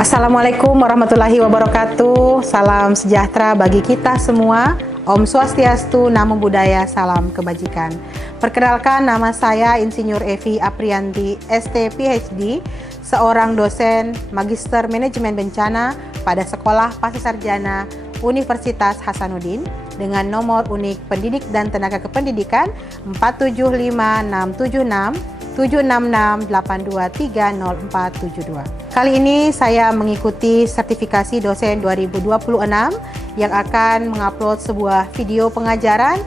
Assalamualaikum warahmatullahi wabarakatuh. Salam sejahtera bagi kita semua. Om Swastiastu, Namo Buddhaya, salam kebajikan. Perkenalkan, nama saya Insinyur Evi Aprianti, ST PhD, seorang dosen Magister Manajemen Bencana pada Sekolah Pasisarjana Universitas Hasanuddin dengan nomor unik Pendidik dan Tenaga Kependidikan 475676 766823042. Kali ini saya mengikuti sertifikasi dosen 2026 yang akan mengupload sebuah video pengajaran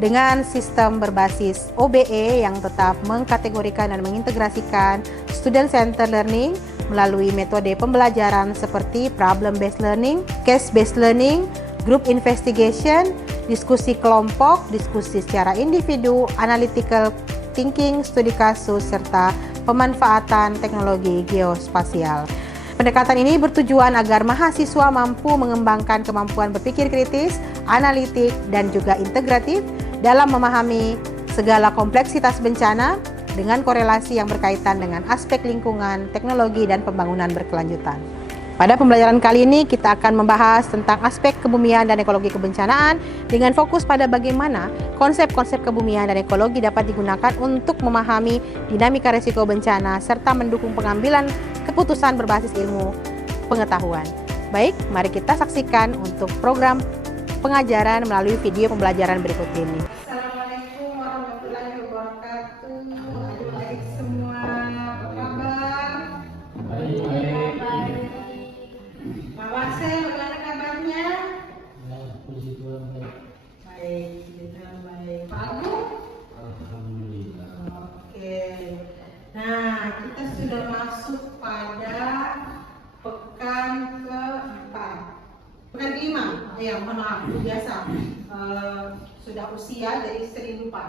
dengan sistem berbasis OBE yang tetap mengkategorikan dan mengintegrasikan student centered learning melalui metode pembelajaran seperti problem based learning, case based learning, group investigation, diskusi kelompok, diskusi secara individu, analytical thinking, studi kasus, serta pemanfaatan teknologi geospasial. Pendekatan ini bertujuan agar mahasiswa mampu mengembangkan kemampuan berpikir kritis, analitik, dan juga integratif dalam memahami segala kompleksitas bencana dengan korelasi yang berkaitan dengan aspek lingkungan, teknologi, dan pembangunan berkelanjutan. Pada pembelajaran kali ini kita akan membahas tentang aspek kebumian dan ekologi kebencanaan dengan fokus pada bagaimana konsep-konsep kebumian dan ekologi dapat digunakan untuk memahami dinamika risiko bencana serta mendukung pengambilan keputusan berbasis ilmu pengetahuan. Baik, mari kita saksikan untuk program pengajaran melalui video pembelajaran berikut ini. Assalamualaikum warahmatullahi wabarakatuh. Adik-adik semua, apa kabar? Baik. Pak Warsel, bagaimana kabarnya? Puji Tuhan baik. Baik, puji Tuhan baik. Pak Agung? Alhamdulillah. Oke. Nah, kita sudah masuk pada pekan keempat. Pekan kelima, ya mohon maaf, biasa. Sudah usia jadi sering lupa.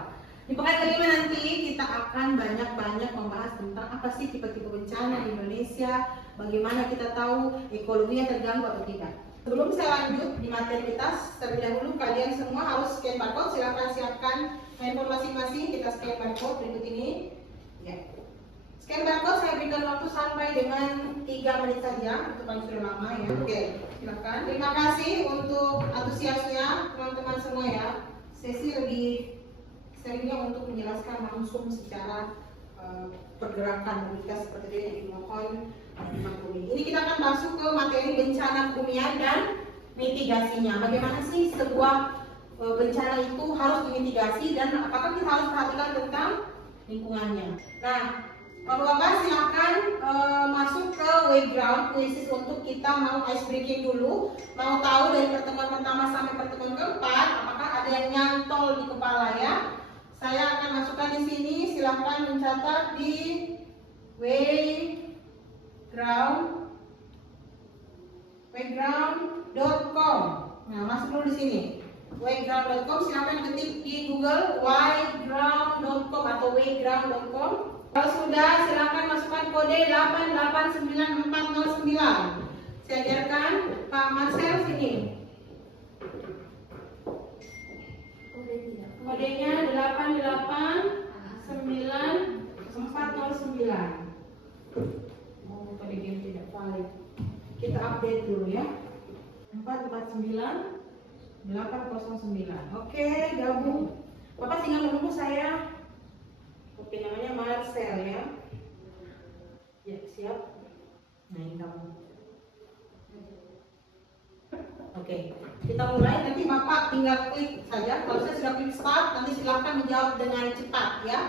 Di pekan kelima nanti kita akan banyak-banyak membahas tentang apa sih tipe-tipe bencana di Indonesia, bagaimana kita tahu ekologinya terganggu atau tidak. Sebelum saya lanjut di materi kita, terlebih dahulu kalian semua harus scan barcode. Silakan siapkan handphone masing-masing, kita scan barcode berikut ini. Ya. Scan barcode saya berikan waktu sampai dengan 3 menit saja, itu kan sudah lama ya. Oke, silakan. Terima kasih untuk antusiasnya teman-teman semua ya. Sesi lebih seringnya untuk menjelaskan langsung secara pergerakan mobilitas seperti ini yang dimohon dimaklumi. Ini kita akan masuk ke materi bencana kebumian dan mitigasinya. Bagaimana sih sebuah bencana itu harus dimitigasi dan apakah kita harus perhatikan tentang lingkungannya. Nah, Bapak-bapak silakan masuk ke Wayground khusus untuk kita mau ice breaking dulu, mau tahu dari pertemuan pertama sampai pertemuan keempat apakah ada yang nyantol di kepala ya. Saya akan masukkan di sini, silakan mencatat di wayground.com. Nah, masuk dulu di sini. Wayground.com, silakan ketik di Google wayground.com atau wayground.com. Kalau sudah, silakan masukkan kode 889409. Saya ajarkan Pak Marcel sini. Kodenya 889409. Oh, kode game tidak valid. Kita update dulu ya. 449809. Oke, gabung. Bapak tinggal menunggu saya. Oke, namanya Marcel ya. Ya, siap. Nah, ini kamu. Oke, kita mulai. Nanti Bapak tinggal klik saja. Kalau saya sudah klik start, nanti silakan menjawab dengan cepat ya.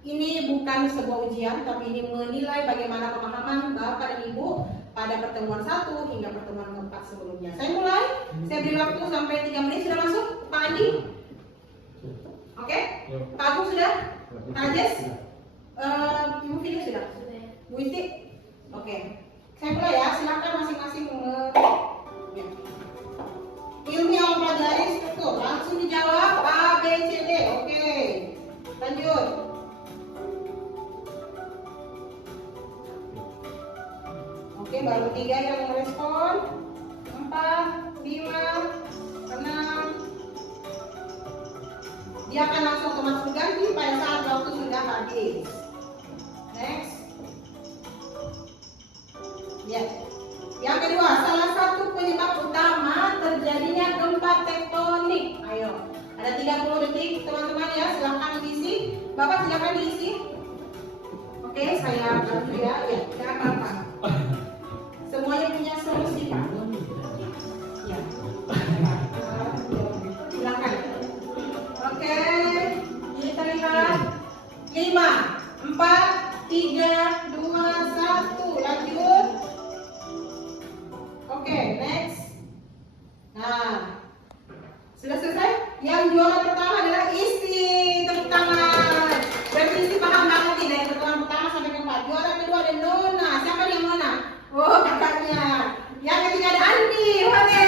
Ini bukan sebuah ujian, tapi ini menilai bagaimana pemahaman Bapak dan Ibu pada pertemuan 1 hingga pertemuan keempat sebelumnya. Saya mulai. Saya beri waktu sampai 3 menit. Sudah masuk, Pak Andi? Oke? Pak Agung sudah? Kak Ajes? Ibu Fili sudah? Bu Isti? Oke. Saya mulai ya. Silakan masing-masing ya. Ilmu yang pelajari betul, langsung dijawab A, B, C, D. Oke, lanjut. Oke, baru 3 yang merespon. 4, 5, 6. Dia akan langsung otomatis berganti pada saat waktu sudah habis. Next. Ya. Yang kedua, salah satu penyebab utama terjadinya gempa tektonik. Ayo, ada 30 detik teman-teman ya, silahkan diisi. Bapak silahkan diisi. Oke, saya bantu ya. Ya, tidak apa-apa. Semuanya punya solusi Pak. Ya. Silakan. Oke, kita lihat 5, 4, 3, 2, 1, lanjut. Oke, next. Nah, sudah selesai? Yang juara pertama adalah Isti. Tepuk tangan. Berarti Isti paham banget nih dari pertemuan pertama sampai keempat. Juara kedua ada Nona. Siapa yang Nona? Oh, kakaknya. Yang ketiga ada Andi. Oke.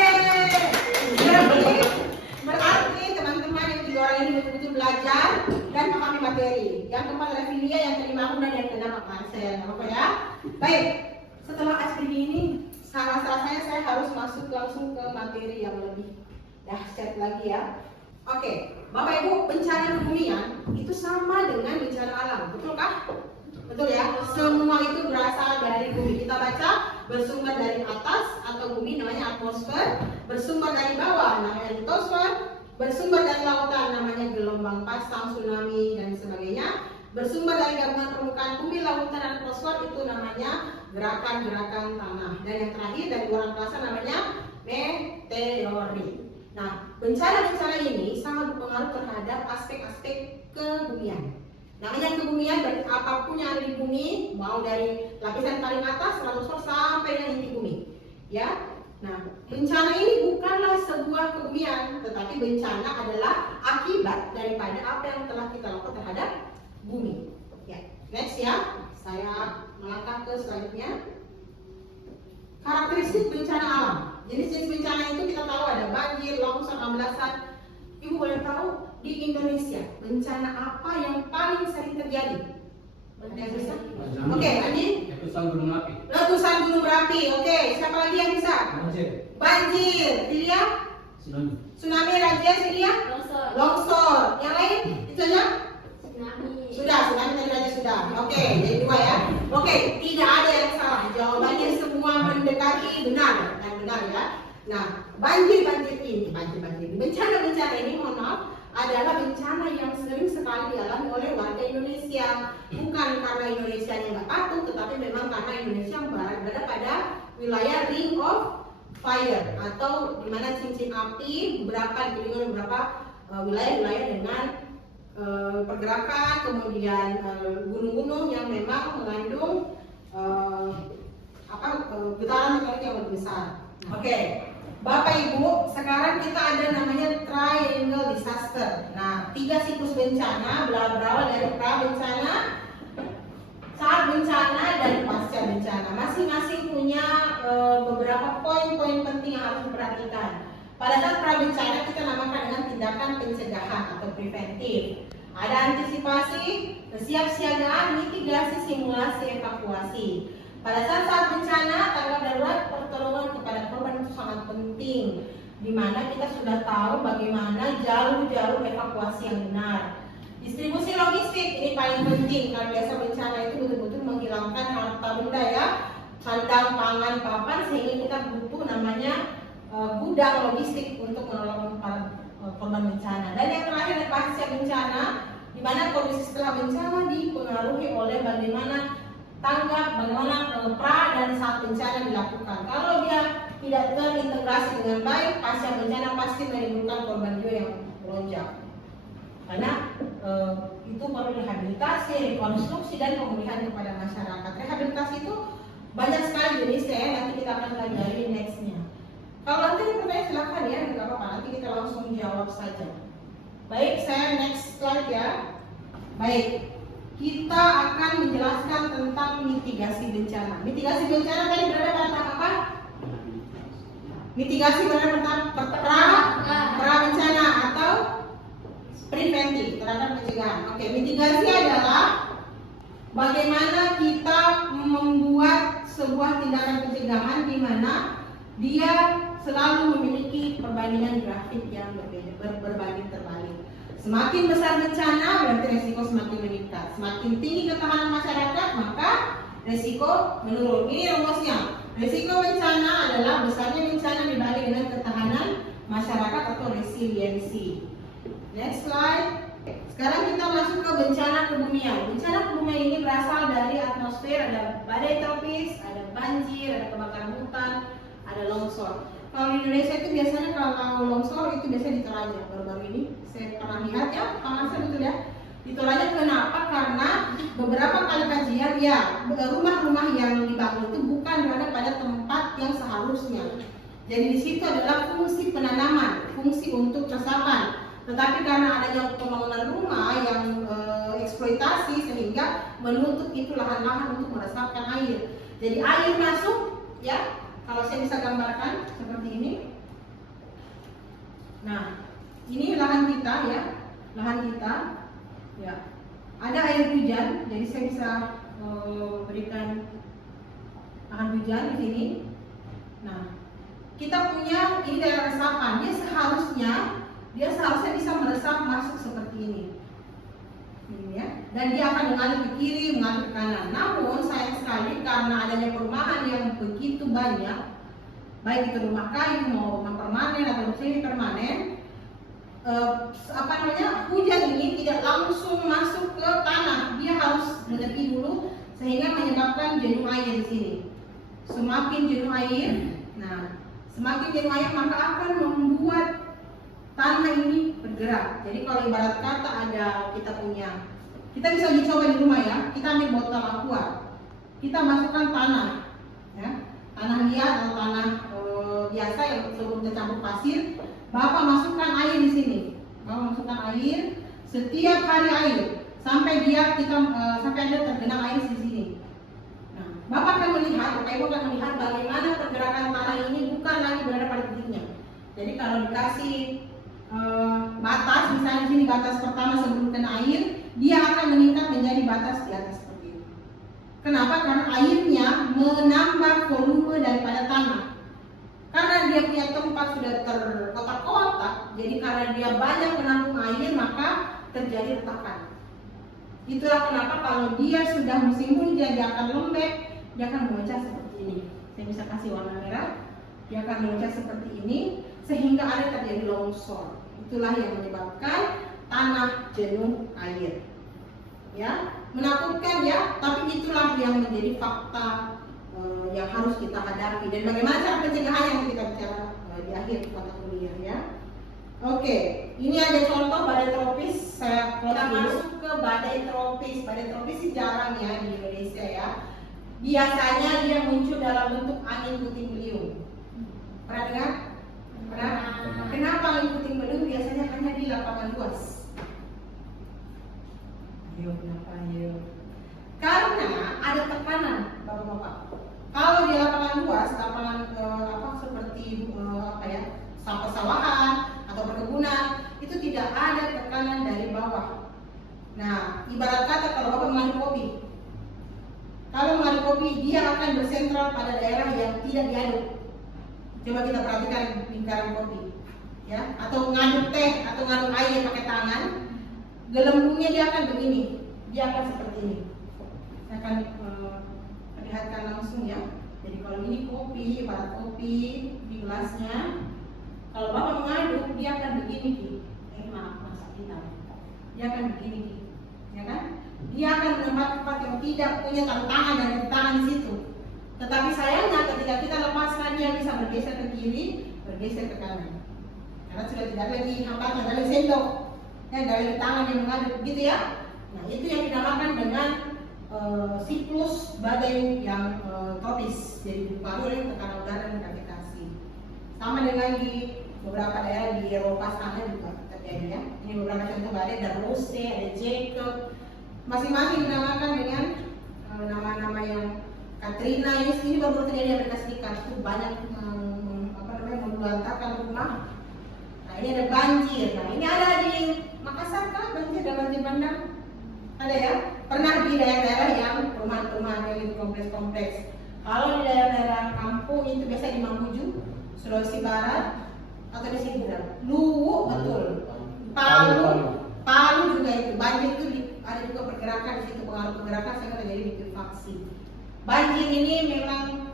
Berarti teman-teman yang tiga orang ini betul-betul belajar dan memahami materi. Yang keempat adalah Filia, yang kelima aku, dan yang keenam Marcel. Apa ya? Baik. Setelah SPG ini, salah saya harus masuk langsung ke materi yang lebih dahsyat lagi ya. Oke, Bapak Ibu, bencana kebumian itu sama dengan bencana alam, betul kah? Betul ya, semua itu berasal dari bumi. Kita baca bersumber dari atas atau bumi namanya atmosfer, bersumber dari bawah namanya litosfer, bersumber dari lautan namanya gelombang pasang, tsunami dan sebagainya, bersumber dari gabungan permukaan bumi, lautan dan atmosfer itu namanya gerakan-gerakan tanah, dan yang terakhir dari luar angkasa namanya meteori. Nah, bencana-bencana ini sangat berpengaruh terhadap aspek-aspek kebumian. Namanya kebumian dari apapun yang ada di bumi, mau dari lapisan paling atas, stratosfer sampai dengan inti bumi. Ya, nah bencana ini bukanlah sebuah kebumian, tetapi bencana adalah akibat daripada apa yang telah kita lakukan terhadap bumi. Ya, next ya, saya melangkah ke selanjutnya. Karakteristik bencana alam. Jenis-jenis bencana itu kita tahu ada banjir, longsor, amblasan. Ibu boleh tahu di Indonesia bencana apa yang paling sering terjadi? Ada yang bisa? Oke, Andi? Letusan gunung api. Letusan gunung berapi. Oke, siapa lagi yang bisa? Banjir. Banjir. Filia? Tsunami. Tsunami, Raja, Filia? Longsor. Longsor. Yang lain? Itu aja? Tsunami. Sudah, tsunami tadi Raja sudah. Oke, jadi 2 ya. Oke, tidak ada yang salah. Jawabannya semua mendekati benar dan benar ya. Nah, banjir-banjir ini, bencana-bencana ini, mohon maaf, adalah bencana yang sering sekali dialami oleh warga Indonesia. Bukan karena Indonesia yang nggak patuh, tetapi memang karena Indonesia berada pada wilayah ring of fire, atau di mana cincin api beberapa wilayah-wilayah dengan pergerakan, kemudian gunung-gunung yang memang mengandung getaran tektonik yang lebih besar. Oke. Bapak Ibu, sekarang kita ada namanya triangle disaster. Nah, 3 siklus bencana berawal dari pra bencana, saat bencana, dan pasca bencana. Masing-masing punya beberapa poin-poin penting yang harus diperhatikan. Pada saat pra bencana kita namakan dengan tindakan pencegahan atau preventif. Ada antisipasi, kesiapsiagaan, mitigasi, simulasi, evakuasi. Pada saat bencana, tanggap darurat, pertolongan kepada korban itu sangat penting, di mana kita sudah tahu bagaimana jalur-jalur evakuasi yang benar. Distribusi logistik ini paling penting, karena biasa bencana itu betul-betul menghilangkan harta benda ya, sandang, pangan, papan, sehingga kita butuh namanya gudang logistik untuk menolong para korban bencana. Dan yang terakhir adalah pasca bencana, di mana kondisi setelah bencana dipengaruhi oleh bagaimana tanggap, bagaimana pra dan saat bencana dilakukan. Kalau dia tidak terintegrasi dengan baik, pasca bencana pasti menimbulkan korban jiwa yang melonjak. Karena itu perlu rehabilitasi, rekonstruksi, dan pemulihan kepada masyarakat. Rehabilitasi itu banyak sekali jenisnya ya, nanti kita akan pelajari nextnya. Kalau nanti ada pertanyaan silakan ya, nggak apa-apa, nanti kita langsung jawab saja. Baik, saya next slide ya. Baik. Kita akan menjelaskan tentang mitigasi bencana. Mitigasi bencana tadi berada pada tahap apa? Mitigasi berada pada pra bencana atau preventif, terhadap pencegahan. Oke, mitigasi adalah bagaimana kita membuat sebuah tindakan pencegahan di mana dia selalu memiliki perbandingan grafik yang berbanding terbalik. Semakin besar bencana berarti resiko semakin meningkat. Semakin tinggi ketahanan masyarakat maka resiko menurun. Ini rumusnya. Risiko bencana adalah besarnya bencana dibanding dengan ketahanan masyarakat atau resiliensi. Next slide. Sekarang kita masuk ke bencana kebumian. Bencana kebumian ini berasal dari atmosfer, ada badai tropis, ada banjir, ada kebakaran hutan, ada longsor. Kalau di Indonesia itu biasanya kalau longsor itu biasanya di Toraja. Baru-baru ini saya pernah lihat ya, panas betul ya. Di Toraja kenapa? Karena beberapa kali kajian ya, rumah-rumah yang dibangun itu bukan berada pada tempat yang seharusnya. Jadi di situ adalah fungsi penanaman, fungsi untuk resapan. Tetapi karena adanya pembangunan rumah yang eksploitasi sehingga menutup itu lahan-lahan untuk meresapkan air. Jadi air masuk, ya. Kalau saya bisa gambarkan seperti ini. Nah, ini lahan kita ya, lahan kita. Ya, ada air hujan, jadi saya bisa berikan lahan hujan di sini. Nah, kita punya ini daerah resapan. Dia seharusnya bisa meresap masuk seperti ini. Ini ya. Dan dia akan mengalir ke kiri, mengalir ke kanan. Namun sayang sekali karena adanya perumahan yang begitu banyak, baik itu rumah kayu mau rumah permanen atau semi permanen, hujan ini tidak langsung masuk ke tanah, dia harus menepi dulu sehingga menyebabkan jenuh air di sini. Semakin jenuh air, semakin jenuh air maka akan membuat tanah ini bergerak. Jadi kalau ibarat kata kita bisa uji coba di rumah ya, kita ambil botol aqua, kita masukkan tanah, ya, tanah liat atau tanah biasa yang sebelum tercampur pasir. Bapak masukkan air di sini. Bapak masukkan air setiap hari air sampai sampai ada tergenang air di sini. Nah, Bapak akan melihat, Ibu akan melihat bagaimana pergerakan tanah ini bukan lagi berada pada titiknya. Jadi kalau dikasih batas, misalnya di sini batas pertama sebelum kena air, dia akan meningkat menjadi batas di atas seperti ini. Kenapa? Karena airnya menambah volume daripada tanah. Karena dia punya tempat sudah terkotak-kotak, jadi karena dia banyak menampung air maka terjadi retakan. Itulah kenapa kalau dia sudah musim hujan dia akan lembek, dia akan memecah seperti ini. Saya bisa kasih warna merah, dia akan memecah seperti ini sehingga ada terjadi longsor. Itulah yang menyebabkan tanah jenuh air. Ya, menakutkan ya, tapi itulah yang menjadi fakta yang harus kita hadapi dan bagaimana cara pencegahan yang kita bicara di akhir mata kuliah ya. Oke, ini ada contoh badai tropis. Kita masuk ke badai tropis. Badai tropis sih jarang ya di Indonesia ya. Biasanya dia muncul dalam bentuk angin puting beliung. Pernah dengar? Pernah? Kenapa angin puting beliung biasanya hanya di lapangan luas? Kenapa? Karena ada tekanan, bapak-bapak. Kalau di lapangan luas, lapangan seperti sawah-sawahan atau perkebunan, itu tidak ada tekanan dari bawah. Nah, ibarat kata kalau bapak mengaduk kopi, dia akan bersentral pada daerah yang tidak diaduk. Coba kita perhatikan lingkaran kopi, ya, atau ngaduk teh atau ngaduk air pakai tangan, gelembungnya dia akan begini, dia akan seperti ini. Saya akan perlihatkan langsung ya. Jadi kalau ini kopi, ibarat kopi di gelasnya, kalau bapak mengaduk dia akan begini, dia akan begini, ya kan? Dia akan tempat yang tidak punya tantangan dari tangan di situ. Tetapi sayangnya ketika kita lepaskan dia bisa bergeser ke kiri, bergeser ke kanan. Karena sudah tidak lagi hambatan dari sendok, ya, dari tangan yang mengaduk, gitu ya. Nah itu yang dinamakan dengan siklus badai yang tropis, jadi dipengaruhi oleh tekanan udara dan gravitasi. Sama dengan di beberapa daerah di Eropa sana juga terjadi ya. Ini beberapa contoh badai, ada Rose, ada Jacob, masing-masing dinamakan dengan nama-nama yang Katrina. Ini baru terjadi di Amerika Serikat, itu banyak membelantakan rumah. Nah ini ada banjir. Nah ini ada di Makassar kan banjir, ada banjir bandang. Ada ya, pernah di daerah-daerah yang perumahan-perumahan yang kompleks-kompleks. Kalau di daerah-daerah kampung itu biasa di Mamuju, Sulawesi Barat, atau di sini Luwu, betul. Palu juga itu. Banjir itu ada juga pergerakan di situ, pengaruh pergerakan sehingga terjadi likuifaksi. Banjir ini memang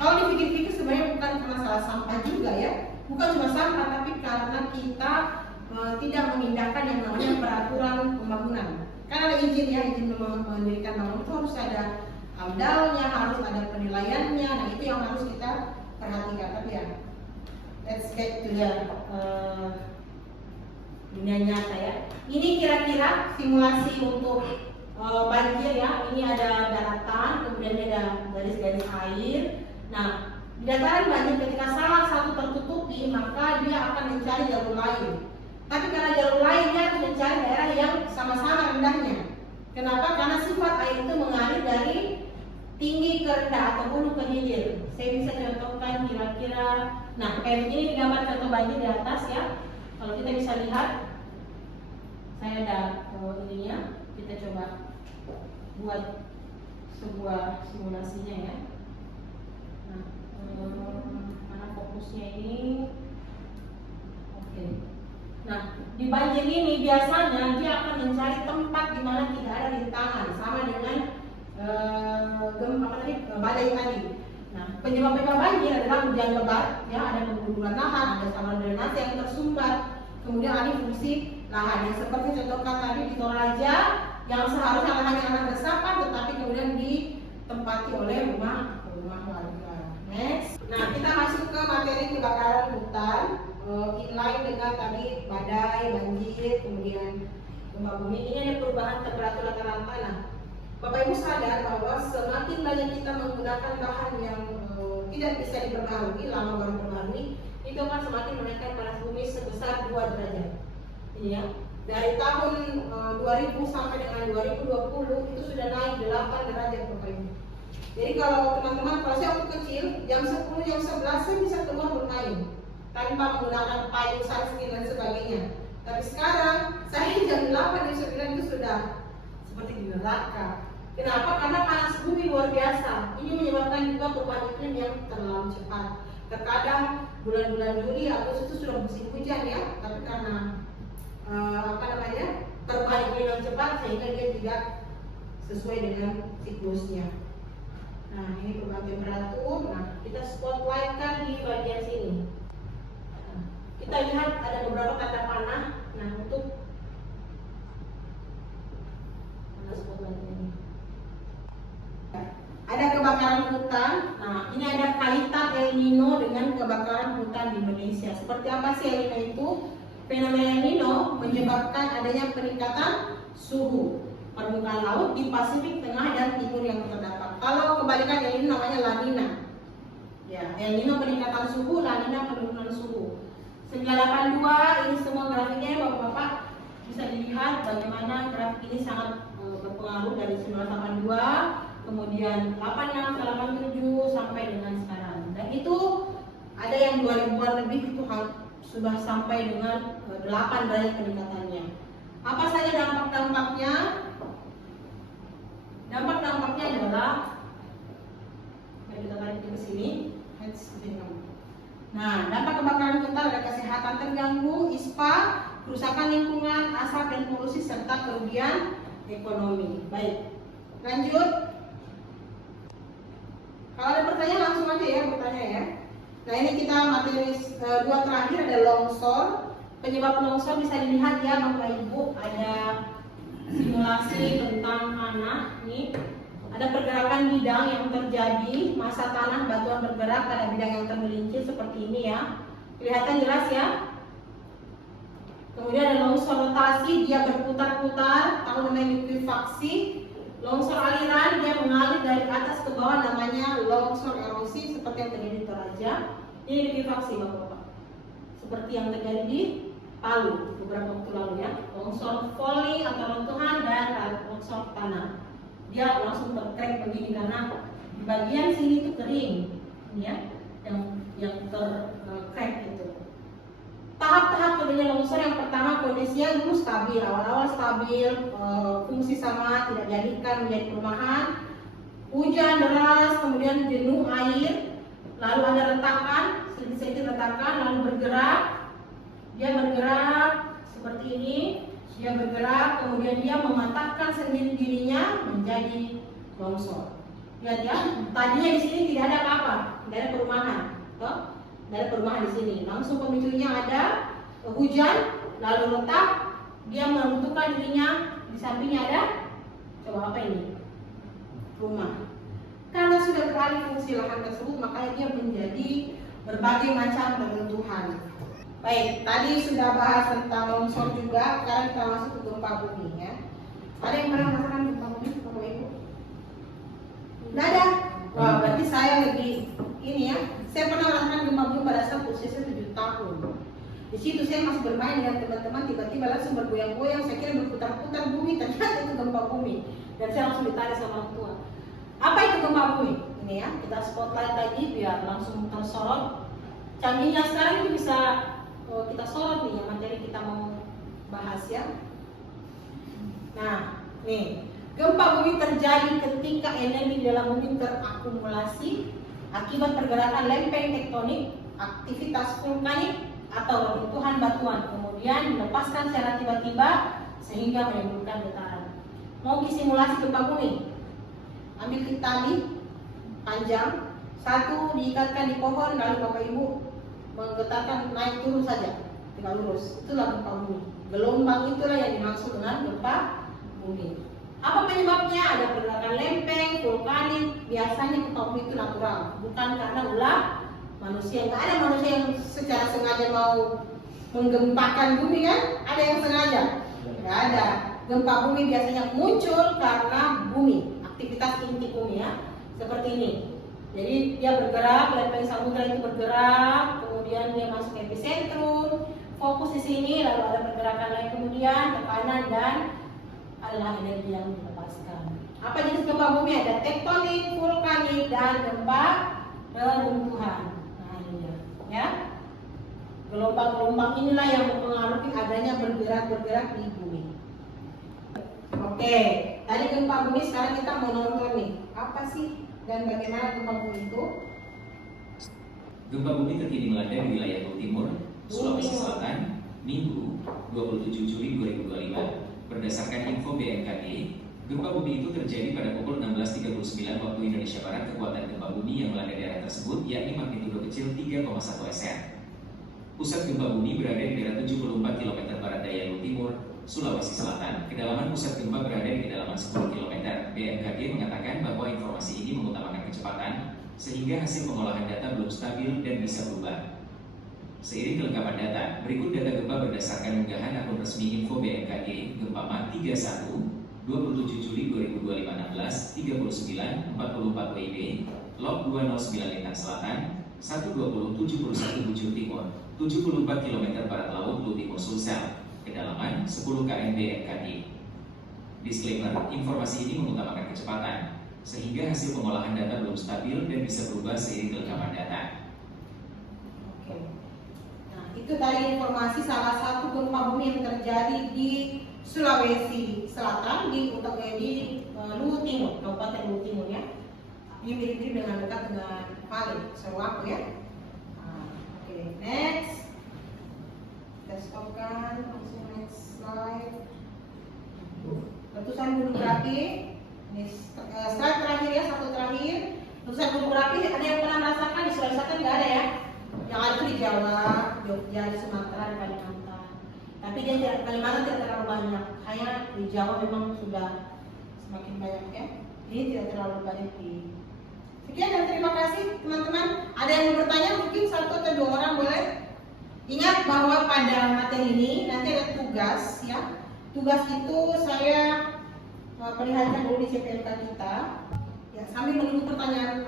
kalau dipikir-pikir sebenarnya bukan masalah sampah juga ya, bukan cuma sampah, tapi karena kita tidak mengindahkan yang namanya peraturan pembangunan. Karena ada izin ya, izin mendirikan bangunan itu harus ada amdalnya, harus ada penilaiannya. Nah itu yang harus kita perhatikan. Tapi ya, let's get to the dunia nyata ya. Ini kira-kira simulasi untuk banjir ya. Ini ada daratan, kemudian ada garis-garis air. Nah, di dataran banjir ketika salah satu tertutupi, maka dia akan mencari jalur lain. Tapi karena jalur lain dia akan mencari daerah yang sama-sama rendahnya. Kenapa? Karena sifat air itu mengalir dari tinggi ke rendah atau hulu ke hilir. Saya bisa contohkan kira-kira, nah kayak begini digambar contoh banjir di atas ya. Kalau kita bisa lihat, saya ada ininya. Kita coba buat sebuah simulasinya ya. Nah, mana fokusnya ini? Oke. Nah, di banjir ini biasanya dia akan mencari tempat di mana tidak ada rintangan, sama dengan badai tadi. Nah, penyebab banjir adalah hujan lebat, ya, ada penggundulan lahan, ada saluran drainase yang tersumbat, kemudian alih fungsi lahan yang seperti contohkan tadi di Toraja yang seharusnya lahannya akan resapan, tetapi kemudian ditempati oleh rumah warga. Next, nah kita masuk ke materi kebakaran hutan. Inline dengan tadi badai, banjir, kemudian gempa bumi. Ini ada perubahan temperatur rata-rata tanah. Bapak Ibu sadar bahwa semakin banyak kita menggunakan bahan yang tidak bisa diperbaharui, lama baru diperbaharui, itu akan semakin menaikkan panas bumi sebesar 2 derajat. Ini ya. Dari tahun 2000 sampai dengan 2020 itu sudah naik 8 derajat Bapak Ibu. Jadi kalau teman-teman, kalau saya waktu kecil, jam 10, jam 11 saya bisa keluar bermain tanpa menggunakan payung, sunscreen dan sebagainya. Tapi sekarang saya jam 8 jam 9 itu sudah seperti di neraka. Kenapa? Karena panas bumi luar biasa. Ini menyebabkan juga perubahan iklim yang terlalu cepat. Terkadang bulan-bulan Juli, Agustus itu sudah musim hujan ya, tapi karena perubahan iklim yang cepat sehingga dia tidak sesuai dengan siklusnya. Nah, ini perubahan temperatur. Nah, kita spotlightkan di bagian sini. Kita lihat ada beberapa tanda panah. Nah, untuk mana spotlight ini? Ada kebakaran hutan. Nah, ini ada kaitan El Nino dengan kebakaran hutan di Indonesia. Seperti apa sih El Nino itu? Fenomena El Nino menyebabkan adanya peningkatan suhu permukaan laut di Pasifik Tengah dan Timur yang terdapat. Kalau kebalikan El Nino namanya La Nina. Ya, El Nino peningkatan suhu, La Nina penurunan suhu. 982 ini semua grafiknya Bapak-bapak bisa dilihat bagaimana grafik ini sangat berpengaruh dari 1982, kemudian 86 ke 87 sampai dengan sekarang. Dan itu ada yang 2000-an lebih itu sudah sampai dengan 8 derajat peningkatannya. Apa saja dampak-dampaknya? Dampak-dampaknya adalah, kita tarik ke sini. Nah, dampak kebakaran hutan ada kesehatan terganggu, ISPA, kerusakan lingkungan, asap dan polusi serta kerugian ekonomi. Baik, lanjut. Kalau ada pertanyaan langsung aja ya bertanya ya. Nah, ini kita materi 2 terakhir ada longsor. Penyebab longsor bisa dilihat ya Bapak Ibu, ada simulasi tentang tanah. Ini ada pergerakan bidang yang terjadi, massa tanah batuan bergerak pada bidang yang tergelincir seperti ini ya. Kelihatan jelas ya. Kemudian ada longsor rotasi, dia berputar-putar, atau namanya likuifaksi. Longsor aliran, dia mengalir dari atas ke bawah, namanya longsor erosi seperti yang terjadi di Toraja. Ini likuifaksi Bapak-bapak. Seperti yang terjadi di Palu beberapa waktu lalu ya. Longsor falling atau runtuhan dan longsor tanah. Dia langsung tercrack begini karena di bagian sini itu kering, ya, yang tercrack itu. Tahap-tahap terjadinya longsor yang pertama kondisinya dulu stabil, awal-awal stabil, fungsi sama, tidak jadikan menjadi perumahan. Hujan deras, kemudian jenuh air, lalu ada retakan, sedikit-sedikit retakan, lalu bergerak. Dia bergerak seperti ini. Dia bergerak, kemudian dia mematahkan sendiri dirinya menjadi longsor. Lihat ya, tadinya di sini tidak ada apa-apa, tidak ada perumahan, toh? Tidak ada perumahan di sini. Langsung pemicunya ada hujan, lalu letak, dia menentukan dirinya di sampingnya ada, coba apa ini? Rumah. Karena sudah beralih fungsi lahan tersebut, makanya dia menjadi berbagai macam reruntuhan. Baik, tadi sudah bahas tentang longsor juga, sekarang kita masuk ke gempa bumi ya. Ada yang pernah merasakan gempa bumi, Bapak Ibu? Nggak ada? Wah, berarti saya lebih ini ya. Saya pernah merasakan gempa bumi pada saat usia 7 tahun. Di situ saya masih bermain dengan teman-teman, tiba-tiba langsung bergoyang-goyang. Saya kira berputar-putar bumi, ternyata itu gempa bumi. Dan saya langsung ditarik sama orang tua. Apa itu gempa bumi? Ini ya, kita spotlight lagi biar langsung tersorot. Canggihnya sekarang itu bisa kita sorot nih ya, materi kita mau bahas ya. Nah, nih, gempa bumi terjadi ketika energi di dalam bumi terakumulasi akibat pergerakan lempeng tektonik, aktivitas vulkanik atau reruntuhan batuan, kemudian dilepaskan secara tiba-tiba sehingga menimbulkan getaran. Mau simulasi gempa bumi? Ambil tali panjang, satu diikatkan di pohon, lalu Bapak Ibu menggetarkan naik turun saja, tidak lurus. Itulah gempa bumi. Gelombang itulah yang dimaksud dengan gempa bumi. Apa penyebabnya? Ada pergerakan lempeng, vulkanik. Biasanya gempa bumi itu natural, bukan karena ulah manusia. Nggak ada manusia yang secara sengaja mau menggempakan bumi kan? Ada yang sengaja? Nggak ada. Gempa bumi biasanya muncul karena bumi, aktivitas inti bumi ya, seperti ini. Jadi dia bergerak, lempeng samudra itu bergerak, kemudian dia masuk ke epicentrum, fokus di sini, lalu ada pergerakan lain kemudian tekanan dan adalah energi yang dilepaskan. Apa jenis gempa bumi? Ada tektonik, vulkanik, dan gempa reruntuhan. Nah ini ya. Gelombang-gelombang inilah yang mempengaruhi adanya bergerak di bumi. Oke, tadi gempa bumi, sekarang kita mau nonton nih. Apa sih dan bagaimana gempa bumi itu? Gempa bumi terkini melanda di wilayah Luwu Timur, Sulawesi Selatan, Minggu 27 Juli 2025. Berdasarkan info BMKG, gempa bumi itu terjadi pada pukul 16.39 waktu Indonesia Barat. Kekuatan gempa bumi yang melanda daerah tersebut yakni magnitudo kecil 3,1 SR. Pusat gempa bumi berada di daerah 74 km barat daya Luwu Timur, Sulawesi Selatan. Kedalaman pusat gempa berada di kedalaman 10 km. BMKG mengatakan bahwa informasi ini mengutamakan kecepatan, sehingga hasil pengolahan data belum stabil dan bisa berubah. Seiring kelengkapan data, berikut data gempa berdasarkan unggahan akun resmi info BMKG. Gempa Mat 31, 27 Juli 2025 16, 39, 44 WIB, log 209 Lintang Selatan, 120 71 Bujur Timur, 74 km barat laut Luwu Timur Sulsel, kedalaman 10 km. BMKG. Disclaimer, informasi ini mengutamakan kecepatan, sehingga hasil pengolahan data belum stabil dan bisa berubah seiring kelengkapan data. Oke. Nah, itu tadi informasi salah satu gempa bumi yang terjadi di Sulawesi Selatan, di Luwu Timur, Kabupaten Luwu Timur ya. Ini mirip-mirip dengan dekat dengan Palu, Sarawak ya. Nah, oke, next. Kita stopkan, langsung next slide. Letusan gunung berapi. Ini slide terakhir ya, satu terakhir. Letusan gunung berapi, ada yang pernah merasakan? Di Sulawesi Selatan nggak ada ya? Yang ada itu di Jawa, Jogja, di Sumatera, di Kalimantan. Tapi dia di Kalimantan tidak terlalu banyak. Hanya di Jawa memang sudah semakin banyak ya. Ini tidak terlalu banyak di. Sekian dan terima kasih teman-teman. Ada yang mau bertanya mungkin satu atau dua orang boleh. Ingat bahwa pada materi ini nanti ada tugas ya. Tugas itu saya perlihatkan dulu di CPNK kita. Ya, sambil menunggu pertanyaan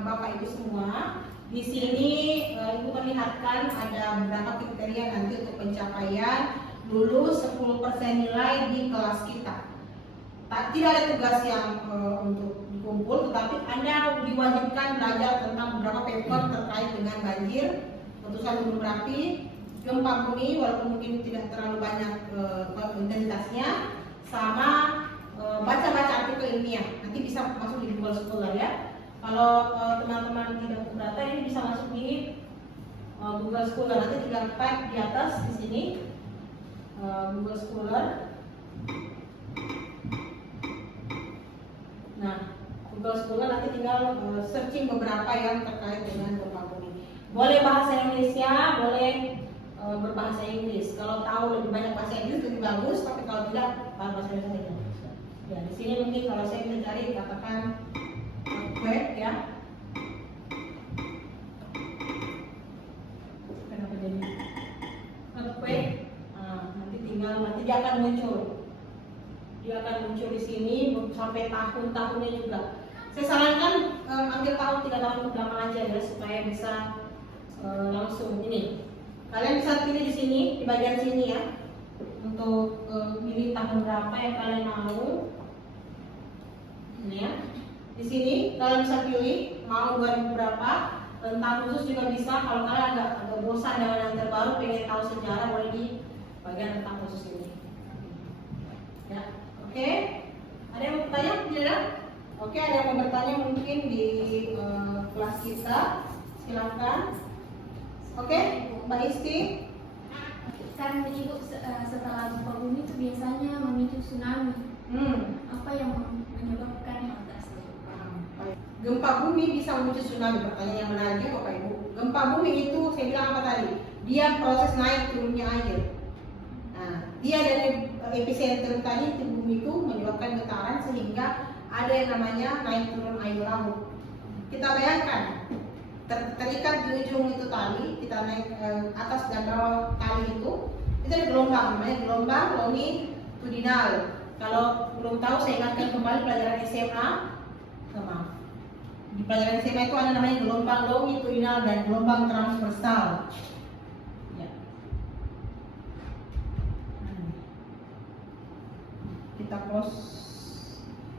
Bapak Ibu semua. Di sini Ibu perlihatkan ada beberapa kriteria nanti untuk pencapaian lulus 10% nilai di kelas kita. Tidak ada tugas yang untuk dikumpul, tetapi Anda diwajibkan belajar tentang beberapa paper terkait dengan banjir, letusan gunung berapi, gempa bumi walaupun mungkin tidak terlalu banyak intensitasnya, sama baca-baca artikel ilmiah. Nanti bisa masuk di Google Scholar ya. Kalau teman-teman tidak keberatan, ini bisa masuk di Google Scholar. Nanti tinggal type di atas di sini Google Scholar. Nah, Google Scholar nanti tinggal searching beberapa yang terkait dengan gempa bumi. Boleh bahasa Indonesia, boleh berbahasa Inggris. Kalau tahu lebih banyak bahasa Inggris lebih bagus, tapi kalau tidak bahasa Indonesia saja. Ya, di sini mungkin kalau saya mencari katakan web ya. Kenapa jadi earthquake? Nanti dia akan muncul. Dia akan muncul di sini sampai tahun-tahunnya juga. Saya sarankan ambil tahun 3 tahun ke belakang aja ya supaya bisa langsung ini. Kalian bisa pilih di sini di bagian sini ya untuk pilih tahun berapa yang kalian mau. Ini ya. Di sini kalian bisa pilih mau 2000 berapa. Tentang khusus juga bisa. Kalau kalian agak bosan dengan yang terbaru, pengen tahu sejarah, boleh di bagian tentang khusus ini. Ya, oke. Ada yang mau bertanya? Tidak? Oke, ada yang mau bertanya mungkin di kelas kita? Silakan. Oke, Mbak Isti. Kan Ibu setelah gempa bumi itu biasanya memicu tsunami. Apa yang menyebabkan hal tersebut? Gempa bumi bisa memicu tsunami. Pertanyaan yang menarik ya Bapak Ibu. Gempa bumi itu saya bilang apa tadi? Dia proses naik turunnya air. Nah, dia dari epicenter tadi di bumi itu menyebabkan getaran sehingga ada yang namanya naik turun air laut. Kita bayangkan terikat di ujung itu tali, kita naik atas dan bawah tali itu ada gelombang, namanya gelombang longitudinal. Kalau belum tahu saya ingatkan kembali pelajaran SMA. Maaf. Di pelajaran SMA itu ada namanya gelombang longitudinal dan gelombang transversal. Ya. Kita close.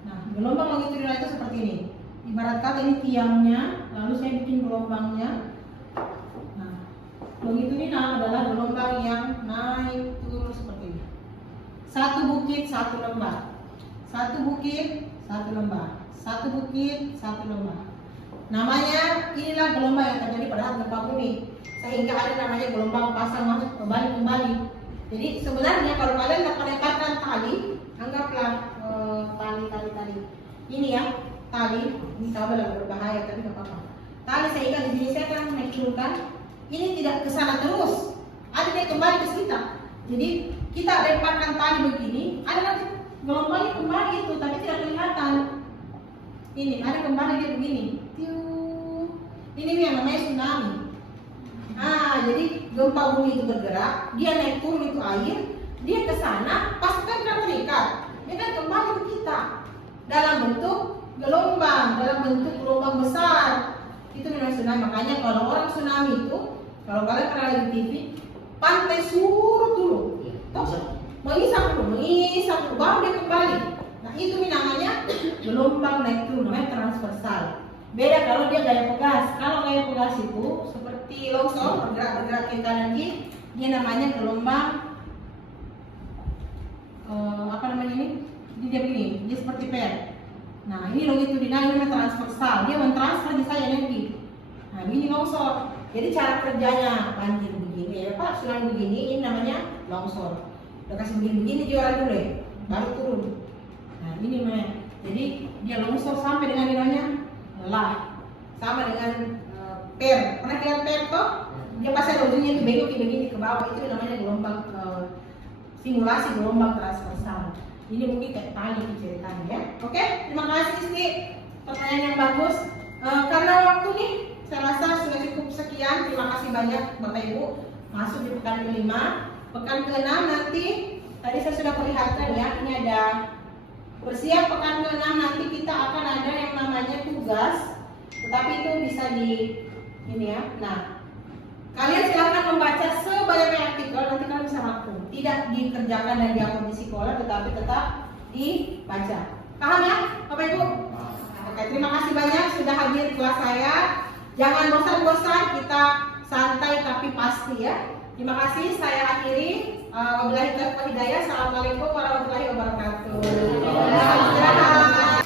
Nah, gelombang longitudinal itu seperti ini. Ibarat kata ini tiangnya, lalu saya bikin gelombangnya. Nah, longitudinal adalah gelombang yang naik turun seperti ini. Satu bukit, satu lembah. Satu bukit, satu lembah. Satu bukit, satu lembah. Namanya inilah gelombang yang terjadi pada saat gempa bumi. Sehingga ada namanya gelombang pasang masuk kembali. Jadi sebenarnya kalau kalian lepaskan tali, anggaplah tali. Ini ya. Tali, ini tahu lah berbahaya tapi nggak apa-apa. Tali saya ikat di sini, saya akan menunjukkan ini tidak ke sana terus, ada dia kembali ke kita. Jadi kita lemparkan tali begini, ada nanti gelombangnya kembali itu, tapi tidak kelihatan. Ini ada kembali dia begini. Ini yang namanya tsunami. Jadi gempa bumi itu bergerak, dia naik turun itu air, dia ke sana, pasti kan tidak terikat, dia kan kembali ke kita dalam bentuk gelombang, dalam bentuk gelombang besar. Itu namanya tsunami. Makanya kalau orang tsunami itu, kalau kalian pernah lihat di TV, pantai surut dulu, mengisap dulu, baru dia kembali. Nah itu namanya gelombang naik turun, namanya transversal. Beda kalau dia gaya pegas. Kalau gaya pegas itu seperti longsor, bergerak ke kanan kiri, dia namanya gelombang apa namanya ini? Dia begini, dia seperti per. Nah ini longitudinal, ini namanya transversal, dia mentransfer di saya energi. Nah ini longsor. Jadi cara kerjanya banjir begini ya Pak, tsunami begini, ini namanya longsor. Udah kasih begini juara dulu ya, baru turun. Nah ini namanya. Jadi dia longsor sampai dengan namanya lelah, sama dengan per. Pernah lihat per toh? Dia pasti ada ujungnya itu bengok begini ke bawah, itu namanya gelombang simulasi gelombang transversal. Ini mungkin kayak tali ceritanya ya. Oke, terima kasih Isti. Pertanyaan yang bagus. Karena waktu nih, saya rasa sudah cukup sekian. Terima kasih banyak Bapak Ibu. Masuk di pekan kelima. Pekan keenam nanti, tadi saya sudah perlihatkan ya. Ini ada bersiap pekan keenam, nanti kita akan ada yang namanya tugas. Tetapi itu bisa di ini ya. Nah, kalian silakan membaca sebanyak artikel, nanti kalian bisa rangkum. Tidak dikerjakan dan diatur di sekolah, tetapi tetap dibaca. Paham ya, Bapak Ibu? Oke, terima kasih banyak sudah hadir di kelas saya. Jangan bosan-bosan, kita santai tapi pasti ya. Terima kasih, saya akhiri. Wabillahi taufiq wal hidayah. Assalamualaikum warahmatullahi wabarakatuh. Selamat istirahat.